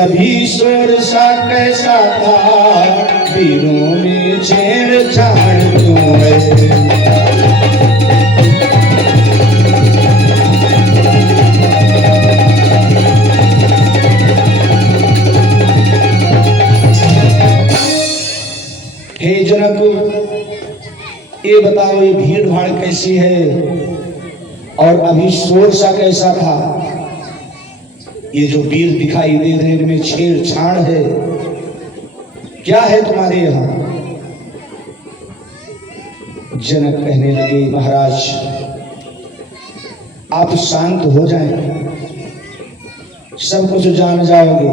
अभी शोर सा कैसा था, वीरों में छेड़छाड़ क्यों है। हे जनक, ये बताओ ये भीड़ भाड़ कैसी है और अभी शोर सा कैसा था। ये जो वीर दिखाई दे रहे हैं इनमें छेड़छाड़ है, क्या है तुम्हारे यहाँ। जनक कहने लगे महाराज आप शांत हो जाएं, सब कुछ जान जाओगे।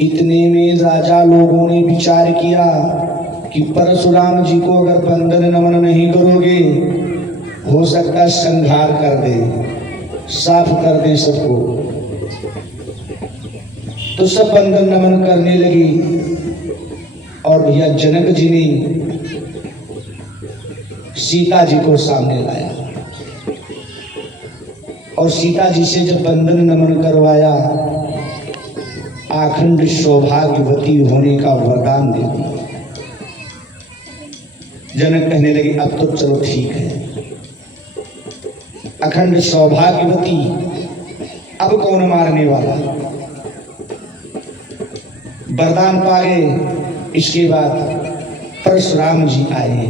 इतने में राजा लोगों ने विचार किया कि परशुराम जी को अगर वंदन नमन नहीं करोगे हो सकता संहार कर दे, साफ कर दे सबको। तो सब वंदन नमन करने लगी और भैया जनक जी ने सीता जी को सामने लाया और सीता जी से जब वंदन नमन करवाया अखंड सौभाग्यवती होने का वरदान दे दिया। जनक कहने लगे अब तो चलो ठीक है, अखंड सौभाग्यवती, अब कौन मारने वाला। वरदान पा गए। इसके बाद परशुराम जी आए,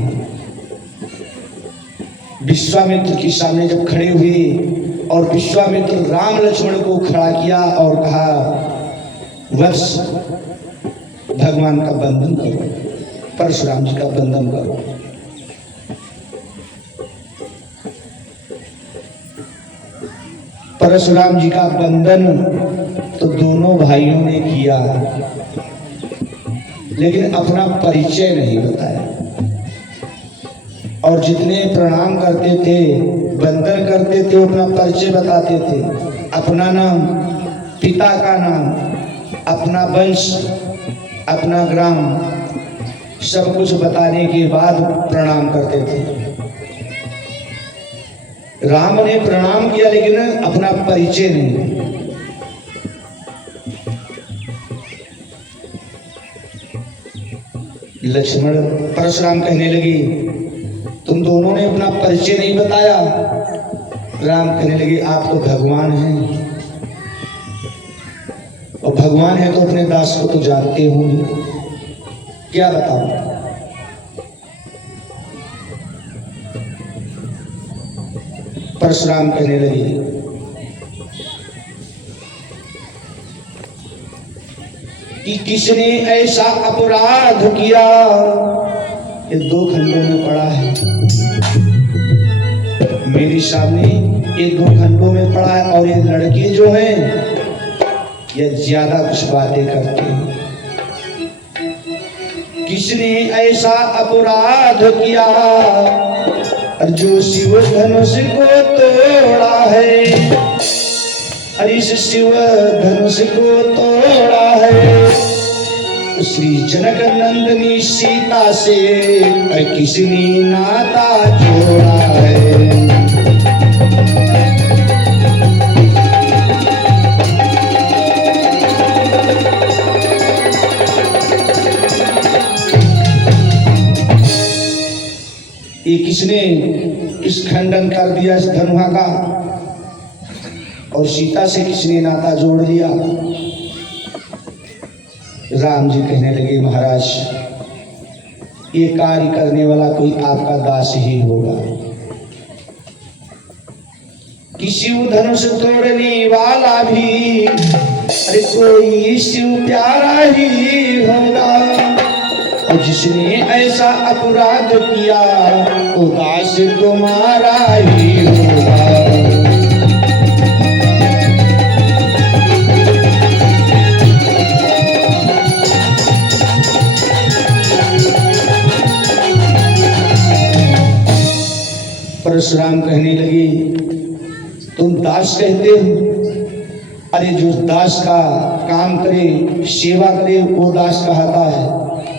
विश्वामित्र के सामने जब खड़े हुए और विश्वामित्र राम लक्ष्मण को खड़ा किया और कहा वत्स भगवान का बंधन करो, परशुराम जी का बंधन करो। परशुराम जी का बंधन तो दोनों भाइयों ने किया, लेकिन अपना परिचय नहीं बताया। और जितने प्रणाम करते थे, बंधन करते थे, अपना परिचय बताते थे, अपना नाम, पिता का नाम, अपना वंश, अपना ग्राम, सब कुछ बताने के बाद प्रणाम करते थे। राम ने प्रणाम किया लेकिन अपना परिचय नहीं। लक्ष्मण परशुराम कहने लगे तुम दोनों ने अपना परिचय नहीं बताया। राम कहने लगे आप तो भगवान हैं और भगवान है तो अपने दास को तो जानते होंगे, क्या बताऊं। परशुराम कहने लगे कि किसने ऐसा अपराध किया। ये दो खंडों में पड़ा है, मेरे सामने ये दो खंडों में पड़ा है। और ये लड़के जो हैं ये ज्यादा कुछ बातें करते हैं। किसने ऐसा अपराध किया जो शिव धनुष को तोड़ा है, अरे इस शिव धनुष को तोड़ा है। श्री जनक नंदनी सीता से किसने नाता जोड़ा है। ये किसने इस खंडन कर दिया इस धनुहा का, और सीता से किसने नाता जोड़ लिया। राम जी कहने लगे महाराज ये कार्य करने वाला कोई आपका दास ही होगा। किसी धनुष तोड़ने वाला भी अरे कोई शिव प्यारा ही होगा। और जिसने ऐसा अपराध किया वो दास तुम्हारा ही होगा। परशुराम कहने लगे तुम दास कहते हो, अरे जो दास का काम करे, सेवा करे वो दास कहता है,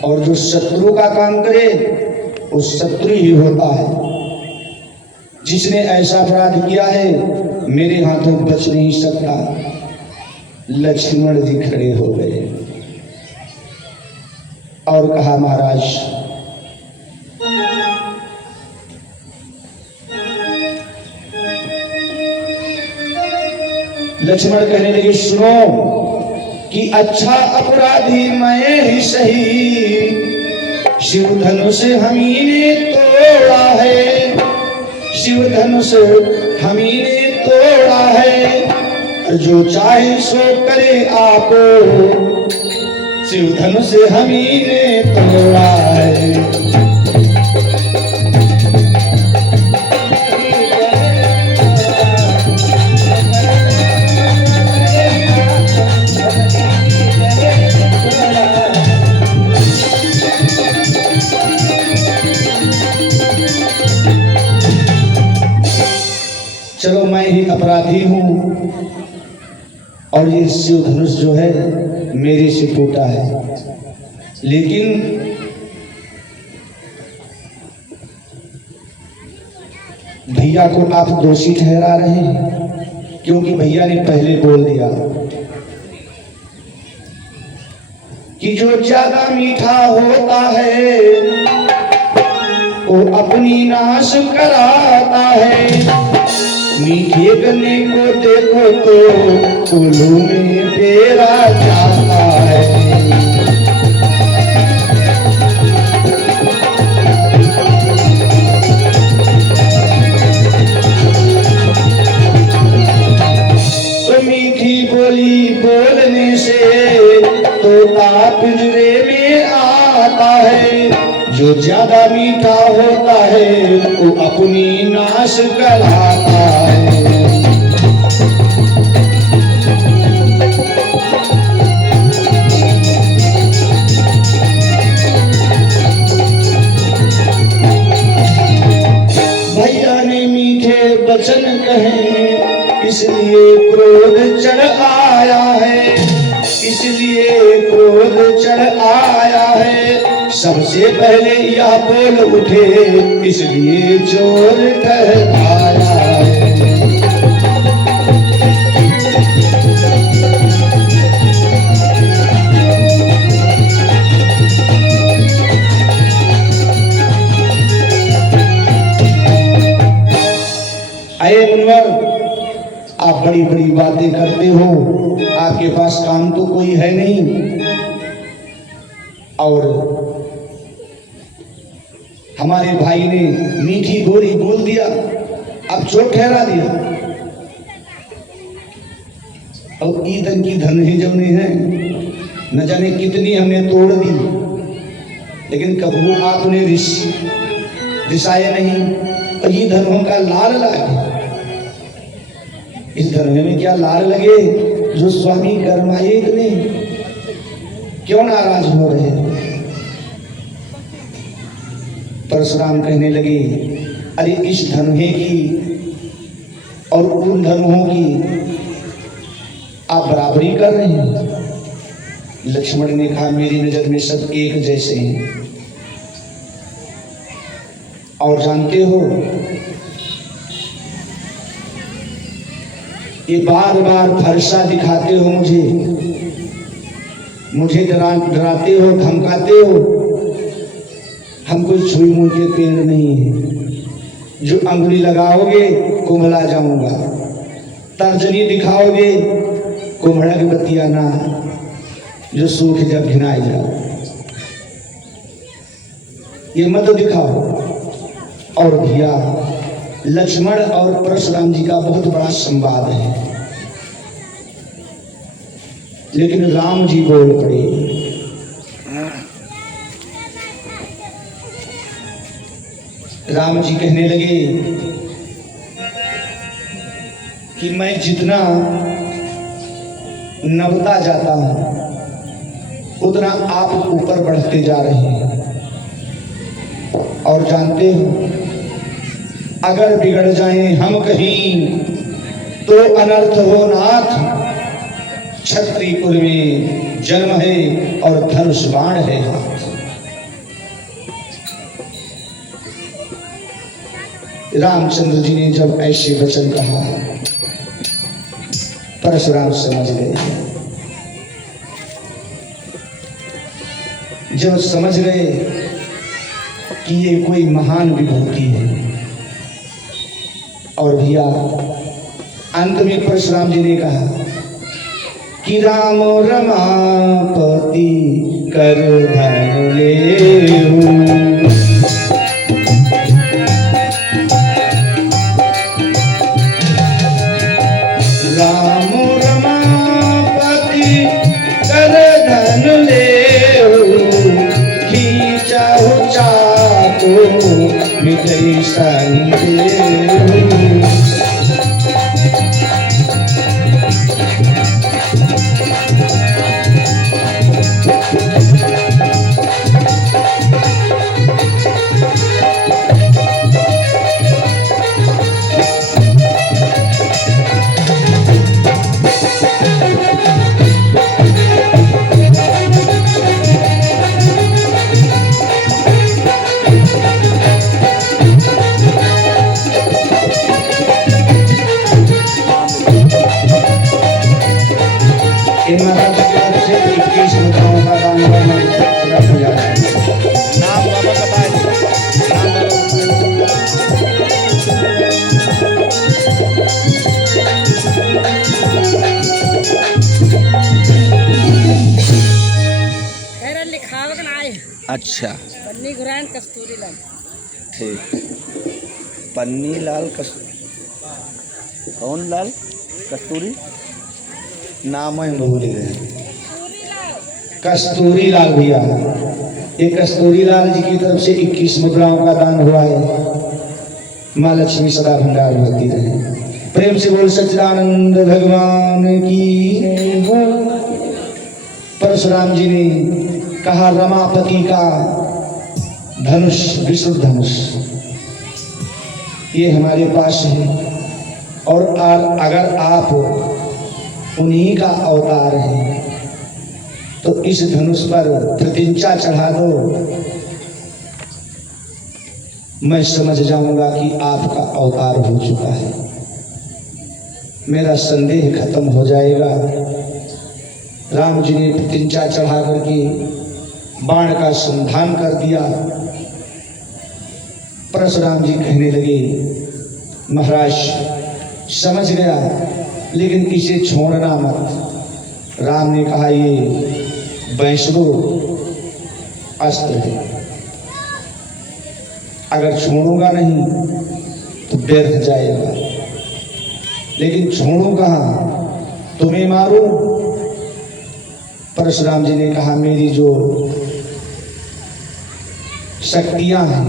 और जो शत्रु का काम करे वो शत्रु ही होता है। जिसने ऐसा अपराध किया है मेरे हाथों बच नहीं सकता। लक्ष्मण जी खड़े हो गए और कहा, महाराज लक्ष्मण कहने लगे, सुनो कि अच्छा अपराधी मैं ही सही, शिव धनुष हमी ने तोड़ा है, शिव धनुष हमी ने तोड़ा है, जो चाहे सो करे आपो, शिव धनुष हमी ने तोड़ा है। चलो मैं ही अपराधी हूं और ये शिव धनुष जो है मेरे से टूटा है, लेकिन भैया को आप दोषी ठहरा रहे हैं, क्योंकि भैया ने पहले बोल दिया कि जो ज्यादा मीठा होता है वो अपनी नाश कराता है, मीठे गन्ने को देखो तो उल्लू में पेरा जाता है। तो मीठी बोली बोलने से तोता पिंजरे में आता है, जो ज्यादा मीठा होता है वो अपनी नाश कराता है। भैया ने मीठे वचन कहे, इसलिए क्रोध चढ़ आया है, इसलिए क्रोध चढ़ आया है, सबसे पहले यह बोल उठे, इसलिए चोर कहलाया है। अये मुनवर, आप बड़ी बड़ी बातें करते हो, आपके पास काम तो कोई है नहीं, और हमारे भाई ने मीठी बोली बोल दिया, अब चोट ठहरा दिया, और ईदन की धन ही जमने हैं, न जाने कितनी हमने तोड़ दी, लेकिन कबू आपने रिसाए नहीं, और ये धर्मों का लाल लगे, इस धर्म में क्या लाल लगे, जो स्वामी कर्माए इतने क्यों नाराज हो रहे हैं। परशुराम कहने लगे, अरे इस धर्मे की और उन धर्मों की आप बराबरी कर रहे हैं। लक्ष्मण ने कहा, मेरी नजर में सब एक जैसे हैं, और जानते हो ये बार बार फरसा दिखाते हो, मुझे डराते हो, धमकाते हो, हम कोई छुई मुंह के पेड़ नहीं है, जो अंगुली लगाओगे कुम्हला जाऊंगा, तर्जनी दिखाओगे कुम्हड़ा की बतिया ना, जो सूख जब घिनाए जाओ, ये मत दिखाओ। और भैया लक्ष्मण और परशुराम जी का बहुत बड़ा संवाद है, लेकिन राम जी बोल पड़े, राम जी कहने लगे कि मैं जितना नवता जाता हूं उतना आप ऊपर बढ़ते जा रहे हैं, और जानते हो अगर बिगड़ जाएं हम कहीं तो अनर्थ हो नाथ, क्षत्रिय कुल में जन्म है और धनुष बाण है हाथ। रामचंद्र जी ने जब ऐसे वचन कहा, परशुराम समझ गए जब समझ गए कि ये कोई महान विभूति है, और भैया अंत में परशुराम जी ने कहा कि राम रमापति कर धन लेहु, राम रमापति कर धन लेहु, खींचहु चाको मिटई संदेहु। अच्छा, पन्नी घुरान कस्तूरी लाल। ठीक, पन्नी लाल कौन लाल? कस्तूरी नाम है भूल गए। कस्तूरी लाल भैया, ये कस्तूरी लाल जी की तरफ से 21 मुद्राओं का दान हुआ है। माँ लक्ष्मी सदा भंडार भरती रहे। प्रेम से बोल सच्चिदानंद भगवान की। परशुराम जी ने कहा रमापति का धनुष, विष्णु धनुष ये हमारे पास है, और अगर आप उन्हीं का अवतार हैं तो इस धनुष पर प्रतिज्ञा चढ़ा दो, मैं समझ जाऊंगा कि आपका अवतार हो चुका है, मेरा संदेह खत्म हो जाएगा। राम जी ने प्रतिज्ञा चढ़ा करके बाण का संधान कर दिया। परशुराम जी कहने लगे महाराज समझ गया, लेकिन इसे छोड़ना मत। राम ने कहा ये वैष्णो अस्त्र है, अगर छोड़ूंगा नहीं तो व्यर्थ जाएगा, लेकिन छोड़ू कहाँ, तुम्हें मारूं? परशुराम जी ने कहा मेरी जो शक्तियां हैं,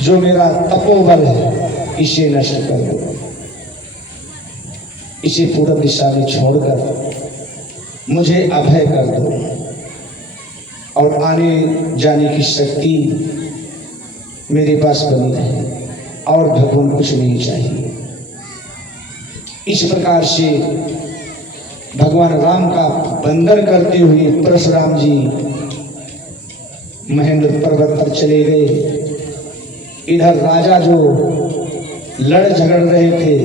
जो मेरा तपोबल है, इसे नष्ट कर दो, इसे पूर्व दिशा में छोड़कर मुझे अभय कर दो, और आने जाने की शक्ति मेरे पास बनी रहे, और भगवान कुछ नहीं चाहिए। इस प्रकार से भगवान राम का वंदन करते हुए परशुराम जी महेंद्र पर्वत पर चले गए। इधर राजा जो लड़ झगड़ रहे थे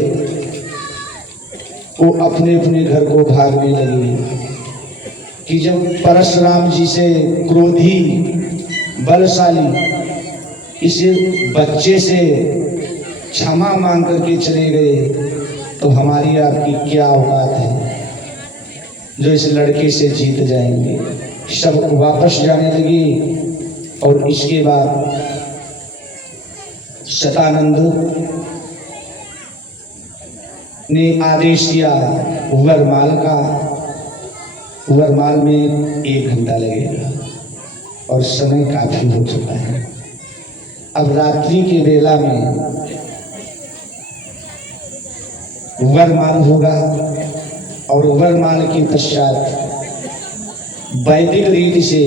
वो अपने अपने घर को भागने लगे कि जब परशुराम जी से क्रोधी बलशाली इस बच्चे से क्षमा मांग करके चले गए, तो हमारी आपकी क्या औकात है जो इस लड़के से जीत जाएंगे। सब वापस जाने लगे, और इसके बाद शतानंद ने आदेश दिया वरमाल का। वरमाल में 1 घंटा लगेगा, और समय काफी हो चुका है। अब रात्रि के बेला में वरमाल होगा, और वरमाल के पश्चात वैदिक रीति से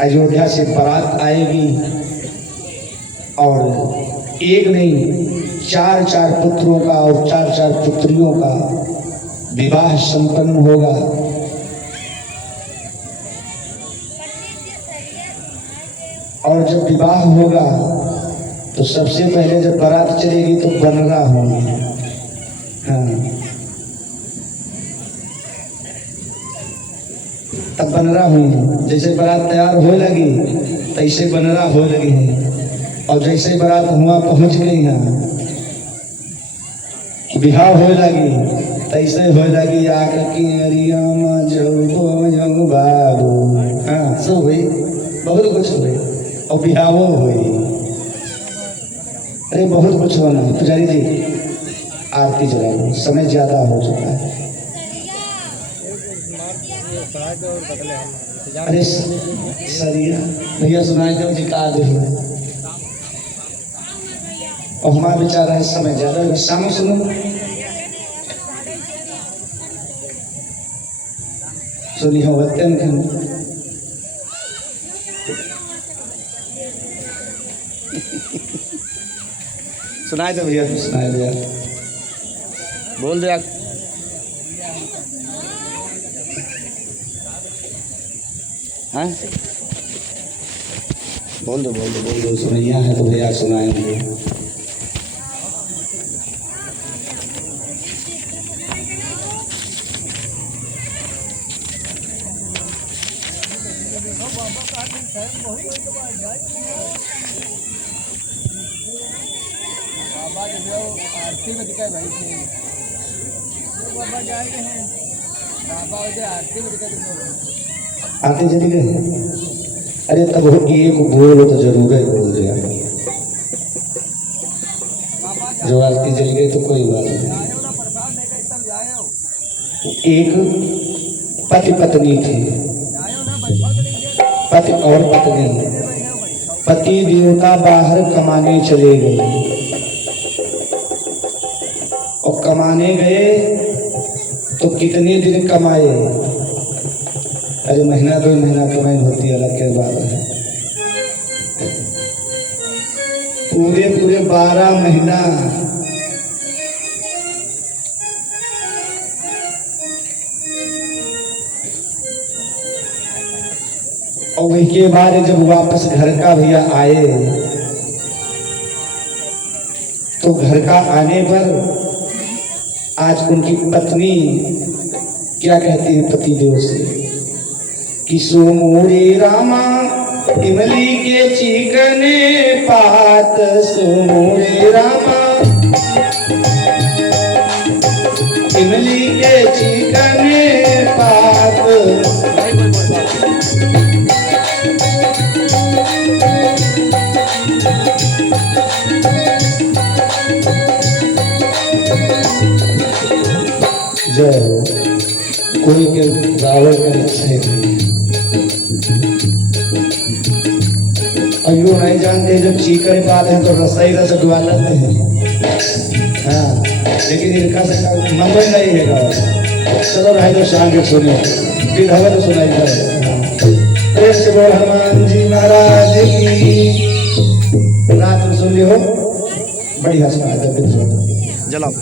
अयोध्या से बारात आएगी, और एक नहीं 4-4 पुत्रों का और 4-4 पुत्रियों का विवाह संपन्न होगा। और जब विवाह होगा तो सबसे पहले जब बारात चलेगी तो बनरा होंगे। हाँ, तब बनरा हुई है। जैसे बारात तैयार हो लगी तैसे बनरा हो लगी है। और जैसे बारात हुआ पहुंच गई है बिहाव हो लगी तैसे हो लगी आकर की अरिया जो बाबू। हाँ सब हुई बहुत कुछ हुई और बिहावो हुई। अरे बहुत कुछ होना है। पुजारी जी आरती जला लो, समय ज्यादा हो चुका है। अरे सरिया भैया सुनाई दो जी का दे और हमारा विचार है समय ज्यादा है। शाम सुनो सुनी हो अत्यंत सुनाई दो भैया सुनाई दो यार बोल दे। हाँ बोल दो सुनैया है तो भैया सुनाएंगे। आरती में दिखाए भाई थे बाबा जाए हैं बाबा उधर आरती में दिखाए आरती चली गई। अरे तब एक बोलो तो जरूर है बोल दिया। जो आरती चली गई तो कोई बात नहीं। एक पति पत्नी थे। पति और पत्नी। पति देवता बाहर कमाने चले गए और कमाने गए तो कितने दिन कमाए। अरे महीना 2 महीना कमाई होती अलग के बात है। पूरे 12 महीना और वही के बाद जब वापस घर का भैया आए तो घर का आने पर आज उनकी पत्नी क्या कहती है पति देव से कि सोमोरे रामा इमली के चिकने पात सोमोरे रामा इमली के चिकने पात। जय हो। कोई के रावण का इच्छा नहीं। अयो नहीं जानते जब चीकने पाते हैं तो रसोई रस डुबा लेते हैं। हाँ लेकिन इनका मन ही नहीं है। चलो रहे तो शाम के सुने फिर हमें तो सुनाई जाए। प्रेम से बोल हनुमान जी महाराज की। रात में सुन लियो बड़ी हंसना है। जलाओ।